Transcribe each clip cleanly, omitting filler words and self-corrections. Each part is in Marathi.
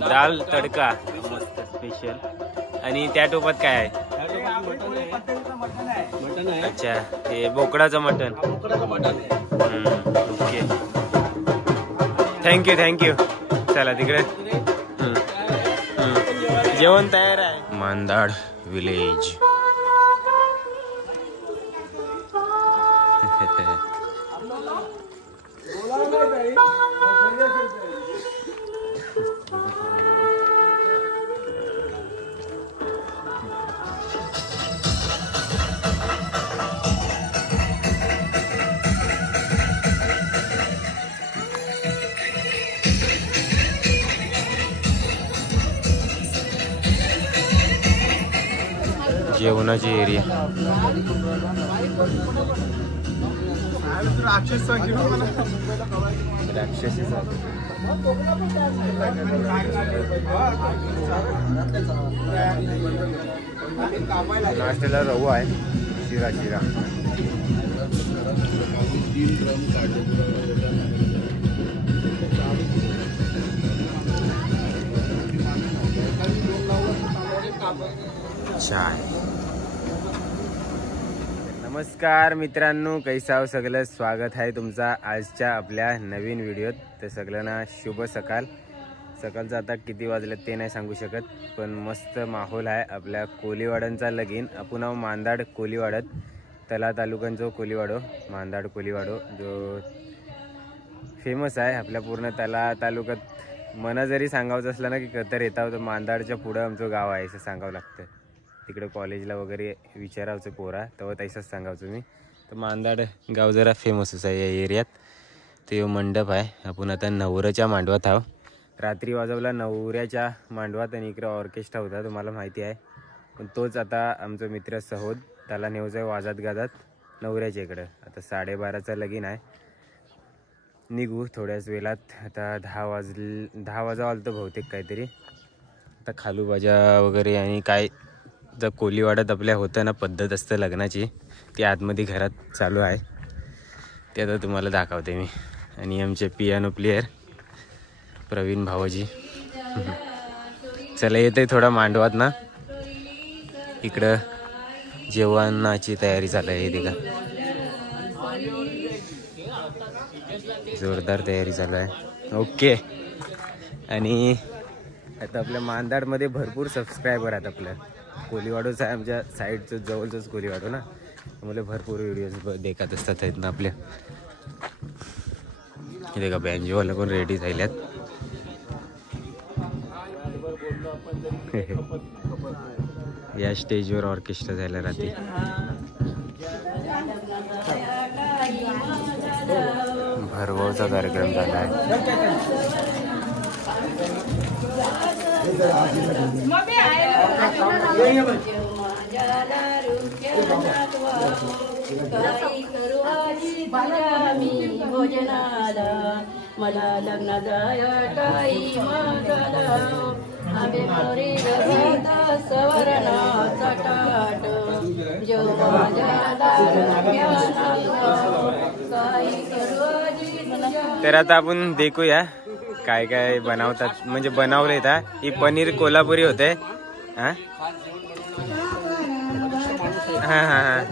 दाल तडका मस्त स्पेशल. आणि त्या टोपात काय आहे? अच्छा, हे बोकडाचं मटण. Okay, thank you. चला तिकडे जेवण तयार आहे. मांदाड विलेज. जेवणाची एरिया. नाश्त्याला रवू आहे. शिरा चाय. नमस्कार मित्रांनो, कैसा हो सगळं. स्वागत आहे तुमचा आजच्या आपल्या नवीन व्हिडिओत. तर सगळ्यांना शुभ सकाळ. सकाळचं आता किती वाजले ते नाही सांगू शकत, पण मस्त माहोल आहे. आपल्या कोलीवाड्यांचा लगीन. आपण आहो मांदाड कोलीवाड्यात. तला तालुक्यांचा कोलीवाडो, मांदाड कोलीवाडो जो फेमस आहे आपल्या पूर्ण तला तालुक्यात. मना जरी सांगायचं असलं ना की तर येता होतं, मांदाडच्या पुढं आमचं गाव आहे असं सांगावं लागतं. तिकडे कॉलेजला वगैरे विचारायचं पोरा तेव्हा तसंच सांगायचं मी. तर मांदाड गाव जरा फेमसच आहे या एरियात. ते मंडप आहे. आपण आता नवऱ्याच्या मांडवात आहो. रात्री वाजवला नवऱ्याच्या मांडवात आणि इकडे ऑर्केस्ट्रा होता, तुम्हाला माहिती आहे. पण तोच आता आमचा मित्र सहोद, त्याला नेवचं वाजत गाजत नवऱ्याच्या इकडं. आता 12:30चं लगीन आहे. निघू थोड्याच वेळात. आता 10 वाजा आलं तर बहुतेक काहीतरी. आता खालूबाजा वगैरे आणि काय जर कोलीवाड्यात आपल्या होतं ना पद्धत असतं लग्नाची, ती आतमध्ये घरात चालू आहे. ते आता तुम्हाला दाखवते मी. आणि आमचे पियानो प्लेयर प्रवीण भावजी. चला येते थोडा मांडवात ना. इकडं जेवणाची तयारी चालू आहे. इथे का जोरदार तयारी चालू आहे. ओके. आणि आता आपल्या मांदाडमध्ये भरपूर सबस्क्रायबर आहेत. आपल्या कोलीवाडोच आहे, आमच्या साईडचं जवळचंच कोलीवाडो ना, त्यामुळे भरपूर व्हिडिओज देखत असतात आहेत ना आपल्या. इथे का बँजोवाला पण रेडी झाल्यात. या स्टेजवर ऑर्केस्ट्रा झाला रात्री. भरवचा कार्यक्रम झाला आहे. मला लग्न जाय काही मागला आम्ही मोरी सवरणाचा टाट जो तर आता आपण देखूया काय काय बनवतात. म्हणजे बनवले इथं. ही पनीर कोल्हापुरी होते. हां हां हां हां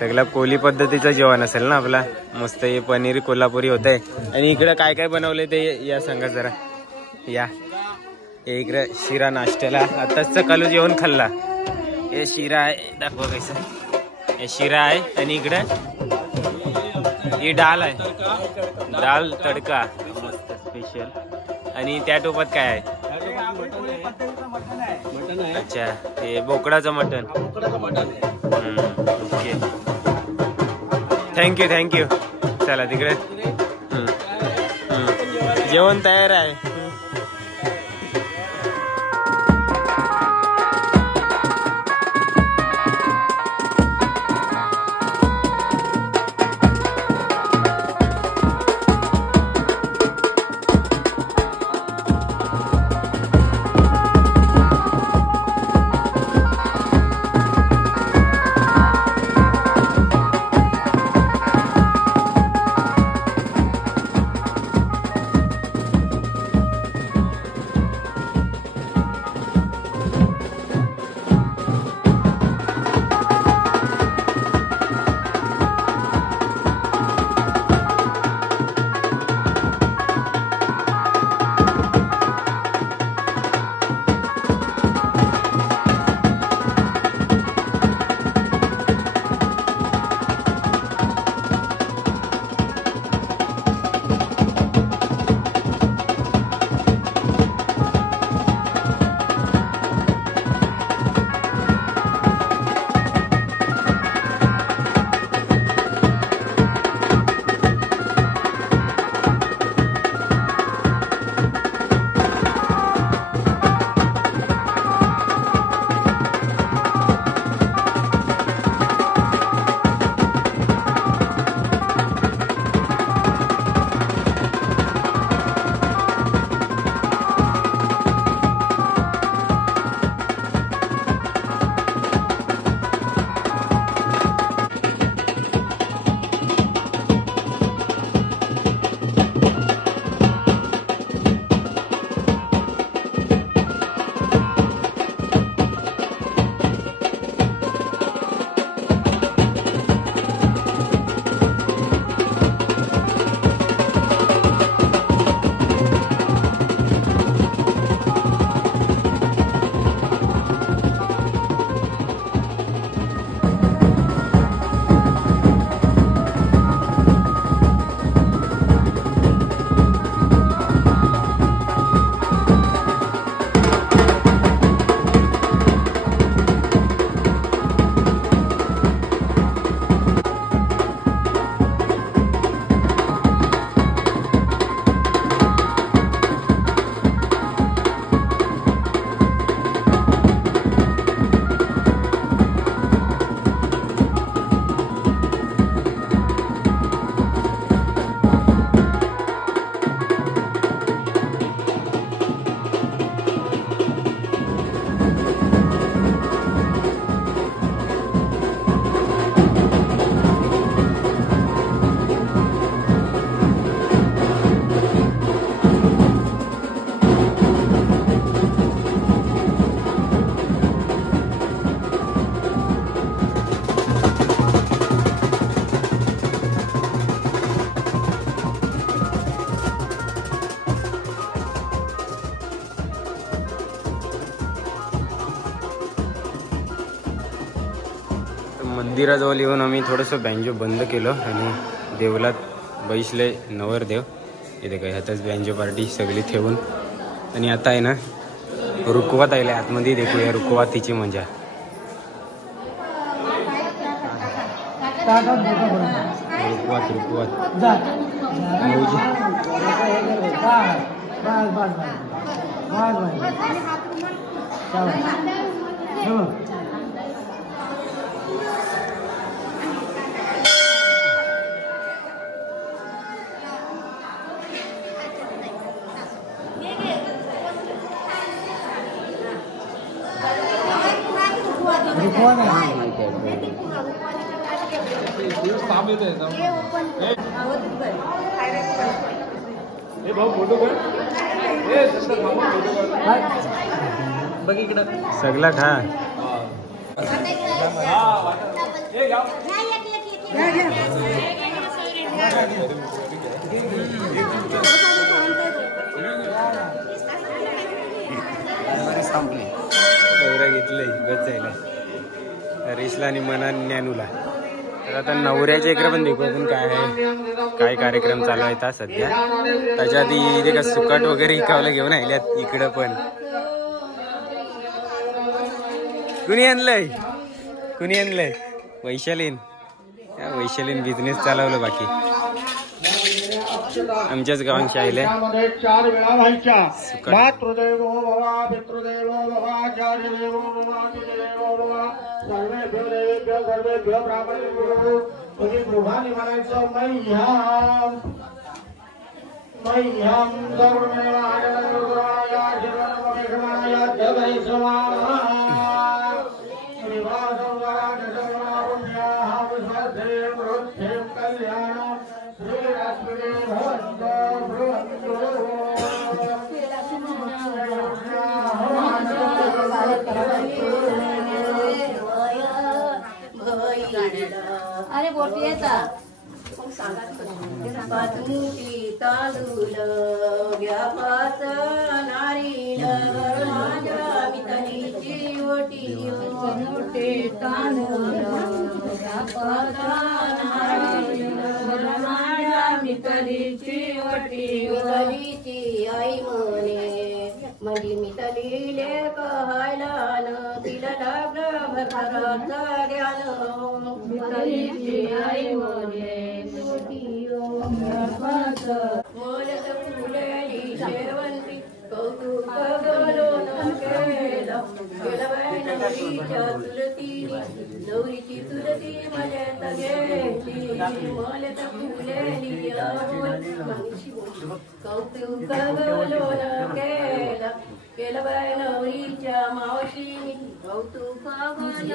सगळं कोली पद्धतीचं जेवण असेल ना आपला. मस्त हे पनीर कोल्हापुरी होते. आणि इकडं काय काय बनवले ते या सांगा जरा. या इकडं शिरा नाश्त्याला. आताच सकाळी जेवण खाल्ला. हे शिरा आहे, दाखवा कैसा. हे शिरा आहे. आणि इकडं ही डाल आहे, दाल तडका मस्त स्पेशल. आणि त्या टोपात काय आहे? अच्छा, हे बोकडाचं मटण. Okay, thank you. चला तिकडे जेवण तयार आहे. मंदिराजवळ येऊन आम्ही थोडंसं बँजो बंद केलं आणि देवलात बैसले नवरदेव. इथे काय ह्यातच बँजो पार्टी सगळी ठेवून आणि आता आहे ना रुकवात आले आतमध्ये देखूया रुकवातीची मजा. रुकवात सगळा खा. संपली घेतलंय बस जायला रेशला आणि मना ज्ञानूला. तर आता नवऱ्याच्या इकडे पण देखू आपण काय कार्यक्रम चालू आहेत सध्या. त्याच्या आधी इथे का सुकाट वगैरे इकावला घेऊन आल्यात इकडं पण. कुणी आणलंय वैशालीन. वैशालीन बिझनेस चालवलं बाकी आमच्याच गावांशी आले. 4 वेळा व्हायच्या. मातृदेवो भवा पितृदेवो भवा आचार्यदेवो भवा अतिथिदेवो भवा सर्वेभ्यो देवेभ्यो सर्वेभ्यो ब्राह्मणेभ्यो म्हणजे दोघांनी म्हणायचं मह्यम करुणेवाय शिवनमहेश्वराय जगैश्वराय अरे बोटी येता पाचमुठी तांदूळ व्यापाच नारील माझ्या मितलीची ओटी मोठे तांदूळ व्यापाच नारील माझ्या मितलीची ओटी. मितलीची आई म्हणे म्हणजे मितलीले कहायला तिला लागलं भरभराचं ज्ञान. मितलीची आई म्हणे मोलत फुलेली शेवंती कौतुक बोलून केलं नवरीच्या चुलतीने नवरीची चुलती मजेत घेतली. मोलत फुलेली कौतुक बोलून केलं बाय नवरीच्या मावशीने कौतुक बोलून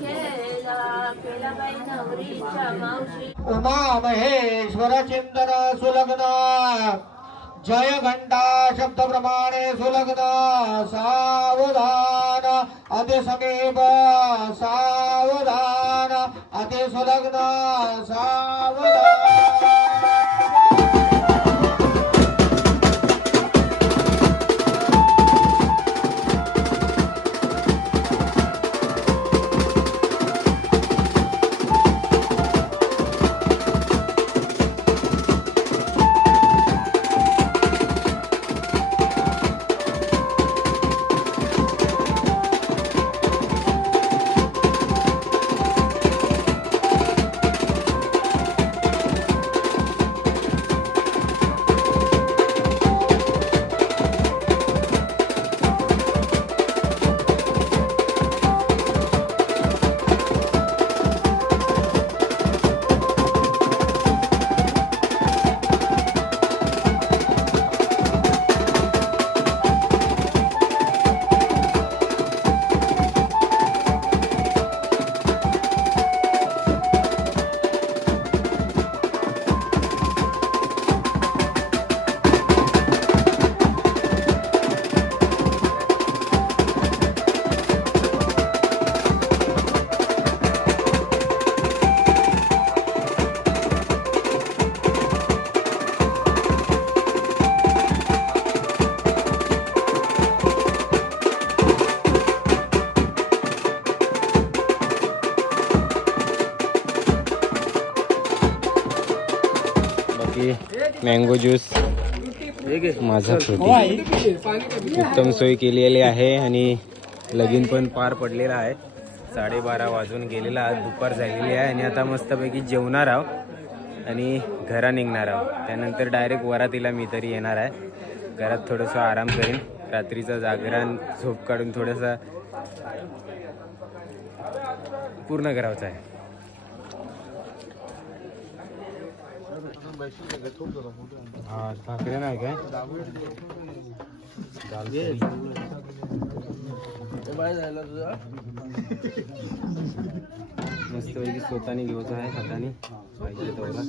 केलं बाय नवरीच्या मावशी. उमा महेश्वर चिंतन सुलग्न जय घंटा शब्द प्रमाणे सुलग्न सावधान अति समीप सावधान अति सुलग्न सावधान. मँगो ज्यूस, माझा फ्रुटी, उत्तम सोय केलेली आहे आणि लगीन पण पार पडलेला आहे. 12:30 वाजून गेलेला आहे, दुपार झालेली आहे आणि आता मस्तपैकी जेवणार आहोत आणि घरा निघणार आहोत. त्यानंतर डायरेक्ट वरातीला मी तरी येणार आहे. घरात थोडंसं आराम करीन, रात्रीचं जागरण झोप काढून थोडंसं पूर्ण करायचं आहे. हा भाकऱ्या नाही काय मस्त पैकी स्वतःने घेऊचं आहे हाताने पाहिजे तेवढा.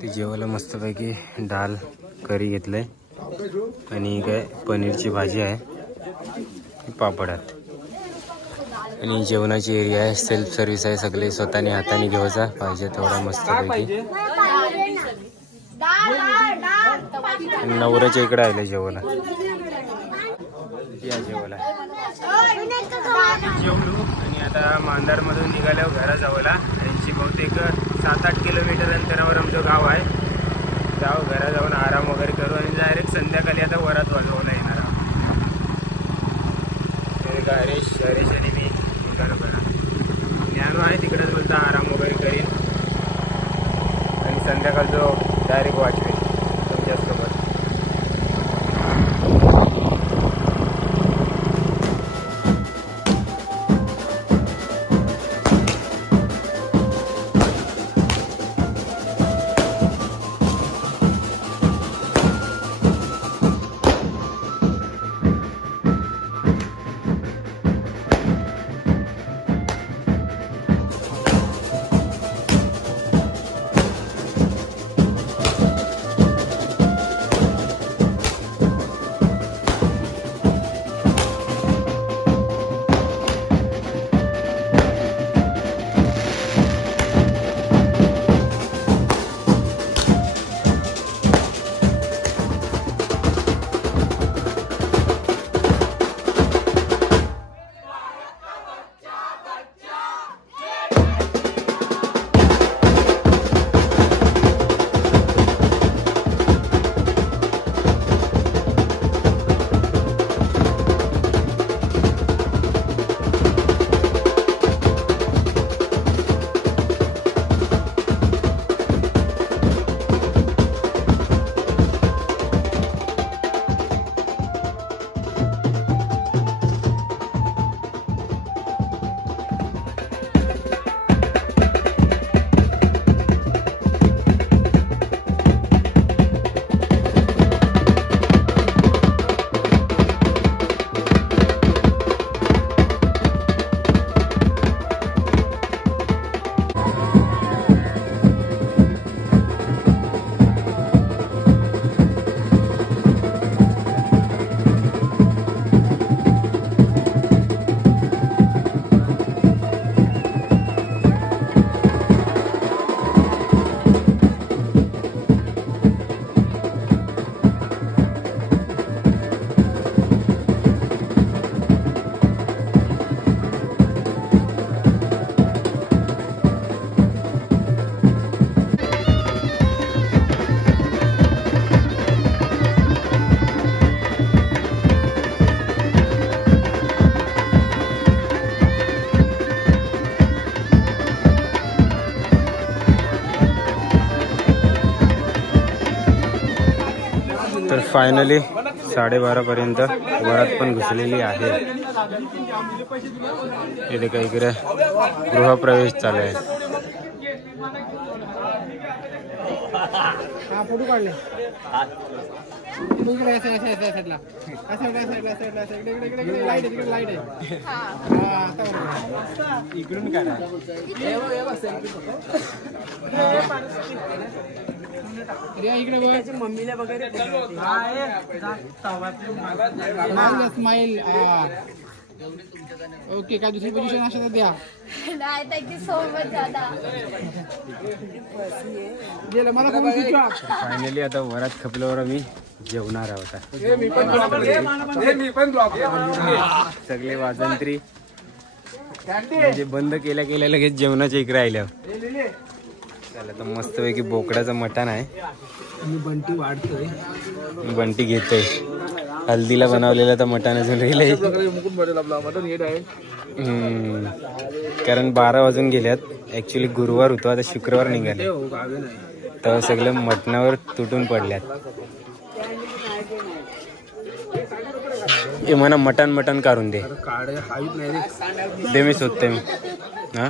ते जेवायला मस्तपैकी डाल करी घेतलंय आणि काय पनीरची भाजी आहे, पापड आहेत आणि जेवणाची एरिया आहे. सेल्फ सर्व्हिस आहे, सगळे स्वतःने हाताने घ्यायचा पाहिजे तेवढा मस्तपैकी. नवऱ्याच्या इकडे आले जेवायला, या जेवायला जेवलो आणि आता मांदारमधून निघाल्यावर घरा जावला. यांची बहुतेक 7-8 किलोमीटर अंतरावर आमचं गाव आहे. जाऊ घरा जाऊन आराम वगैरे करू आणि डायरेक्ट संध्याकाळी आता वरात वाजवायला येणार आहोत. हरेश आणि मी निघालो करा. ज्ञानू आहे तिकडेच बोलता आराम वगैरे करीन आणि संध्याकाळचं डायरेक्ट वाचवेल तुमच्यासोबत. तर फायनली 12:30 पर्यंत वरात पण घुसलेली आहे. इथे काही इकडे गृहप्रवेश चालू आहे. फोटो काढले इकडून काढा. मम्मीला वगैरे स्माइल ओके, काय दुसरी पोझिशन असेल तर द्या. नाही त्यांची सोबत जाता गेलं मला कोण सुचवा. फायनली आता वरात खपल्यावर आम्ही जेवणार आहोत आता. सगळे वाजंत्री म्हणजे बंद केल्या केल्या लगेच जेवणाच्या इकडे राहिल्या. चला तर मस्तपैकी बोकडाचं मटण आहे. बंटी वाढतोय, बंटी घेतोय. हल्दीला बनवलेलं तर मटण अजून राहिलंय. कारण 12 वाजून गेल्यात. ऍक्च्युली गुरुवार होतो, आता शुक्रवार निघाले तर सगळं मटणावर तुटून पडल्यात. हे म्हणा मटण मटण काढून दे. दे मी शोधते मी. हा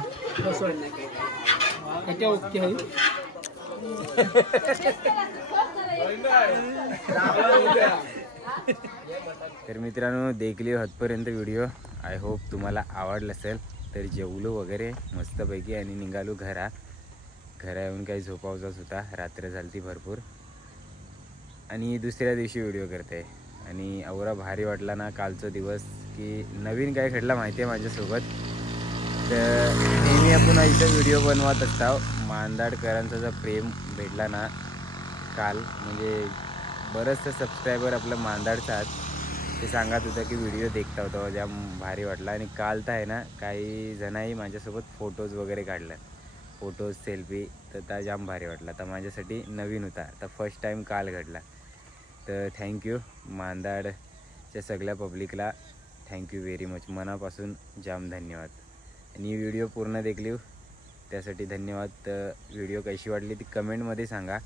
तर मित्रांनो देखली हदपर्यंत व्हिडिओ. आय होप तुम्हाला आवडला असेल. तर जेवलो वगैरे मस्तपैकी आणि निघालो घरा येऊन काही झोपावचाच होता. रात्र झालती भरपूर आणि दुसऱ्या दिवशी व्हिडिओ करते. आणि एवढा भारी वाटला ना कालचा दिवस की नवीन काय घडला माहिती आहे माझ्यासोबत. तर नेहमी आपण इथं व्हिडिओ बनवत असतो. मांदाडकरांचा जर प्रेम भेटला ना काल, म्हणजे बरंचसं सबस्क्रायबर आपलं मांदाडचं आहेत. ते सांगत होतं की व्हिडिओ देखता होता, जाम भारी वाटला. आणि काल तर आहे ना काही जणांनी माझ्यासोबत फोटोज वगैरे काढलं, फोटोज सेल्फी, तर त्या जाम भारी वाटला. तर माझ्यासाठी नवीन होता, तर फर्स्ट टाईम काल घडला. तर थँक्यू मांदाडच्या सगळ्या पब्लिकला, थँक्यू व्हेरी मच, मनापासून जाम धन्यवाद. आणि व्हिडिओ पूर्ण देखली त्यासाठी धन्यवाद. तर व्हिडिओ कशी वाटली ती कमेंटमध्ये सांगा.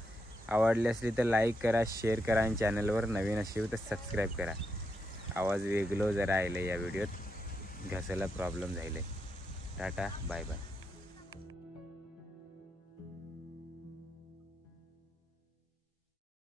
आवडली असली तर लाईक करा, शेअर करा आणि चॅनलवर नवीन असेल तर सबस्क्राईब करा. आवाज वेगळं जरा आलं या व्हिडिओत, घसायला प्रॉब्लेम झाले. Tata bye bye.